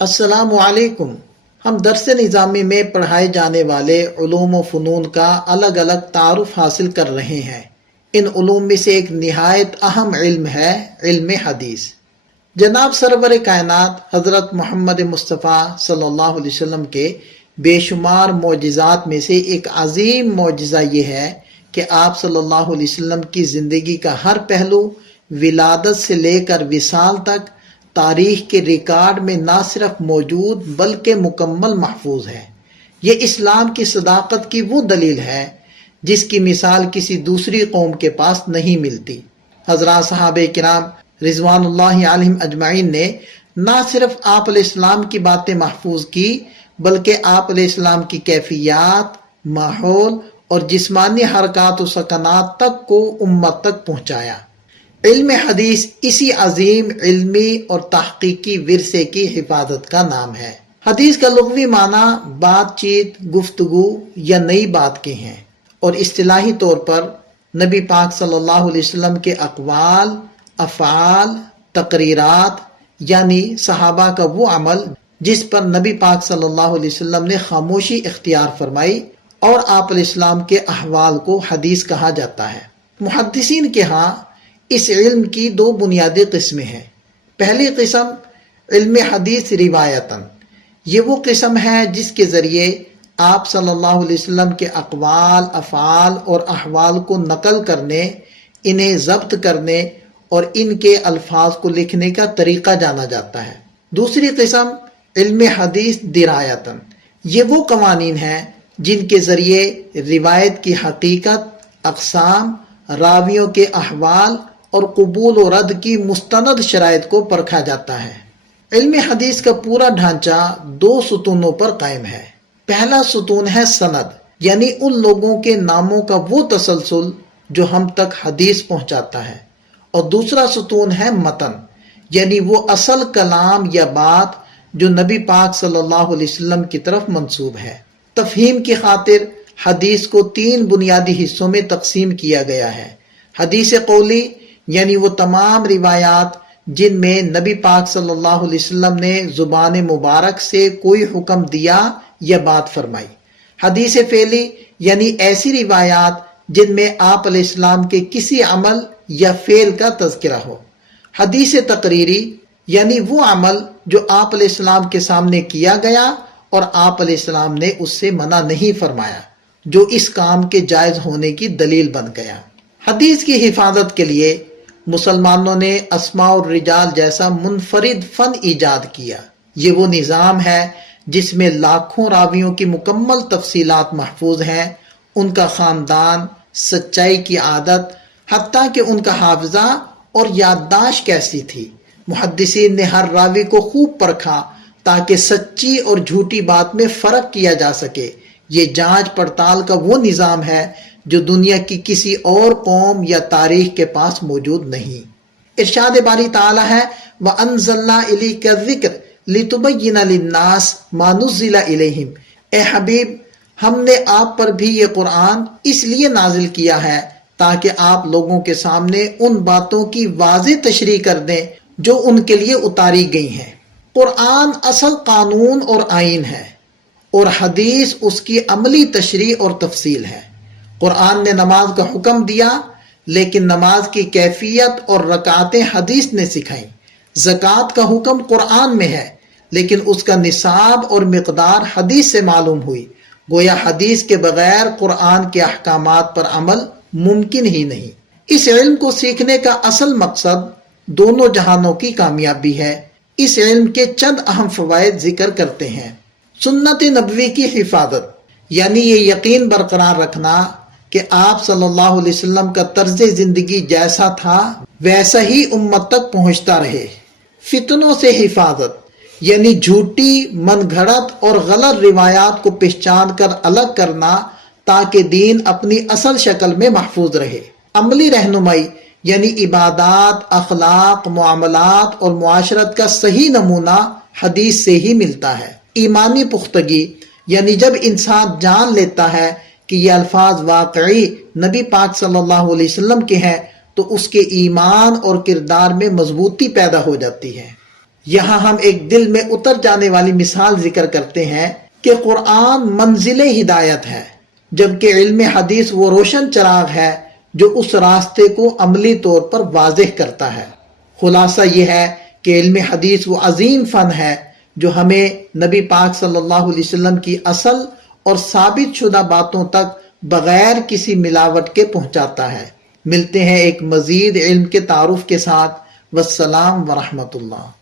السلام علیکم۔ ہم درس نظامی میں پڑھائے جانے والے علوم و فنون کا الگ الگ تعارف حاصل کر رہے ہیں۔ ان علوم میں سے ایک نہایت اہم علم ہے علم حدیث۔ جناب سرور کائنات حضرت محمد مصطفیٰ صلی اللہ علیہ وسلم کے بے شمار معجزات میں سے ایک عظیم معجزہ یہ ہے کہ آپ صلی اللہ علیہ وسلم کی زندگی کا ہر پہلو ولادت سے لے کر وصال تک تاریخ کے ریکارڈ میں نہ صرف موجود بلکہ مکمل محفوظ ہے۔ یہ اسلام کی صداقت کی وہ دلیل ہے جس کی مثال کسی دوسری قوم کے پاس نہیں ملتی۔ حضرات صحابہ کرام رضوان اللہ علیہم اجمعین نے نہ صرف آپ علیہ السلام کی باتیں محفوظ کی بلکہ آپ علیہ السلام کی کیفیات، ماحول اور جسمانی حرکات و سکنات تک کو امت تک پہنچایا۔ علم حدیث اسی عظیم علمی اور تحقیقی ورثے کی حفاظت کا نام ہے۔ حدیث کا لغوی معنی بات چیت، گفتگو یا نئی بات کے ہیں، اور اصطلاحی طور پر نبی پاک صلی اللہ علیہ وسلم کے اقوال، افعال، تقریرات، یعنی صحابہ کا وہ عمل جس پر نبی پاک صلی اللہ علیہ وسلم نے خاموشی اختیار فرمائی، اور آپ علیہ السلام کے احوال کو حدیث کہا جاتا ہے۔ محدثین کے ہاں اس علم کی دو بنیادی قسمیں ہیں۔ پہلی قسم علم حدیث روایتاً، یہ وہ قسم ہے جس کے ذریعے آپ صلی اللہ علیہ وسلم کے اقوال، افعال اور احوال کو نقل کرنے، انہیں ضبط کرنے اور ان کے الفاظ کو لکھنے کا طریقہ جانا جاتا ہے۔ دوسری قسم علم حدیث درایتاً، یہ وہ قوانین ہیں جن کے ذریعے روایت کی حقیقت، اقسام، راویوں کے احوال اور قبول و رد کی مستند شرائط کو پرکھا جاتا ہے۔ علم حدیث کا پورا ڈھانچہ دو ستونوں پر قائم ہے۔ پہلا ستون ہے سند، یعنی ان لوگوں کے ناموں کا وہ تسلسل جو ہم تک حدیث پہنچاتا ہے، اور دوسرا ستون ہے متن، یعنی وہ اصل کلام یا بات جو نبی پاک صلی اللہ علیہ وسلم کی طرف منسوب ہے۔ تفہیم کی خاطر حدیث کو تین بنیادی حصوں میں تقسیم کیا گیا ہے۔ حدیث قولی، یعنی وہ تمام روایات جن میں نبی پاک صلی اللہ علیہ وسلم نے زبان مبارک سے کوئی حکم دیا یا بات فرمائی۔ حدیث فعلی، یعنی ایسی روایات جن میں آپ علیہ السلام کے کسی عمل یا فعل کا تذکرہ ہو۔ حدیث تقریری، یعنی وہ عمل جو آپ علیہ السلام کے سامنے کیا گیا اور آپ علیہ السلام نے اس سے منع نہیں فرمایا، جو اس کام کے جائز ہونے کی دلیل بن گیا۔ حدیث کی حفاظت کے لیے مسلمانوں نے اسماء الرجال جیسا منفرد فن ایجاد کیا۔ یہ وہ نظام ہے جس میں لاکھوں راویوں کی مکمل تفصیلات محفوظ ہیں، ان کا خاندان، سچائی کی عادت، حتیٰ کہ ان کا حافظہ اور یادداشت کیسی تھی۔ محدثین نے ہر راوی کو خوب پرکھا تاکہ سچی اور جھوٹی بات میں فرق کیا جا سکے۔ یہ جانچ پڑتال کا وہ نظام ہے جو دنیا کی کسی اور قوم یا تاریخ کے پاس موجود نہیں۔ ارشاد باری تعالیٰ ہے وَأَنزَلْنَا إِلَيْكَ الذِّكْرَ لِتُبَيِّنَ لِلنَّاسِ مَا نُزِّلَ إِلَيْهِمْ۔ اے حبیب، ہم نے آپ پر بھی یہ قرآن اس لیے نازل کیا ہے تاکہ آپ لوگوں کے سامنے ان باتوں کی واضح تشریح کر دیں جو ان کے لیے اتاری گئی ہیں۔ قرآن اصل قانون اور آئین ہے، اور حدیث اس کی عملی تشریح اور تفصیل ہے۔ قرآن نے نماز کا حکم دیا، لیکن نماز کی کیفیت اور رکعتیں حدیث نے سکھائیں۔ زکوٰۃ کا حکم قرآن میں ہے، لیکن اس کا نصاب اور مقدار حدیث سے معلوم ہوئی۔ گویا حدیث کے بغیر قرآن کے احکامات پر عمل ممکن ہی نہیں۔ اس علم کو سیکھنے کا اصل مقصد دونوں جہانوں کی کامیابی ہے۔ اس علم کے چند اہم فوائد ذکر کرتے ہیں۔ سنت نبوی کی حفاظت، یعنی یہ یقین برقرار رکھنا کہ آپ صلی اللہ علیہ وسلم کا طرز زندگی جیسا تھا ویسا ہی امت تک پہنچتا رہے۔ فتنوں سے حفاظت، یعنی جھوٹی، من گھڑت اور غلط روایات کو پہچان کر الگ کرنا تاکہ دین اپنی اصل شکل میں محفوظ رہے۔ عملی رہنمائی، یعنی عبادات، اخلاق، معاملات اور معاشرت کا صحیح نمونہ حدیث سے ہی ملتا ہے۔ ایمانی پختگی، یعنی جب انسان جان لیتا ہے کہ یہ الفاظ واقعی نبی پاک صلی اللہ علیہ وسلم کے ہیں تو اس کے ایمان اور کردار میں مضبوطی پیدا ہو جاتی ہے۔ یہاں ہم ایک دل میں اتر جانے والی مثال ذکر کرتے ہیں کہ قرآن منزل ہدایت ہے، جبکہ علم حدیث وہ روشن چراغ ہے جو اس راستے کو عملی طور پر واضح کرتا ہے۔ خلاصہ یہ ہے کہ علم حدیث وہ عظیم فن ہے جو ہمیں نبی پاک صلی اللہ علیہ وسلم کی اصل اور ثابت شدہ باتوں تک بغیر کسی ملاوٹ کے پہنچاتا ہے۔ ملتے ہیں ایک مزید علم کے تعارف کے ساتھ۔ والسلام ورحمۃ اللہ۔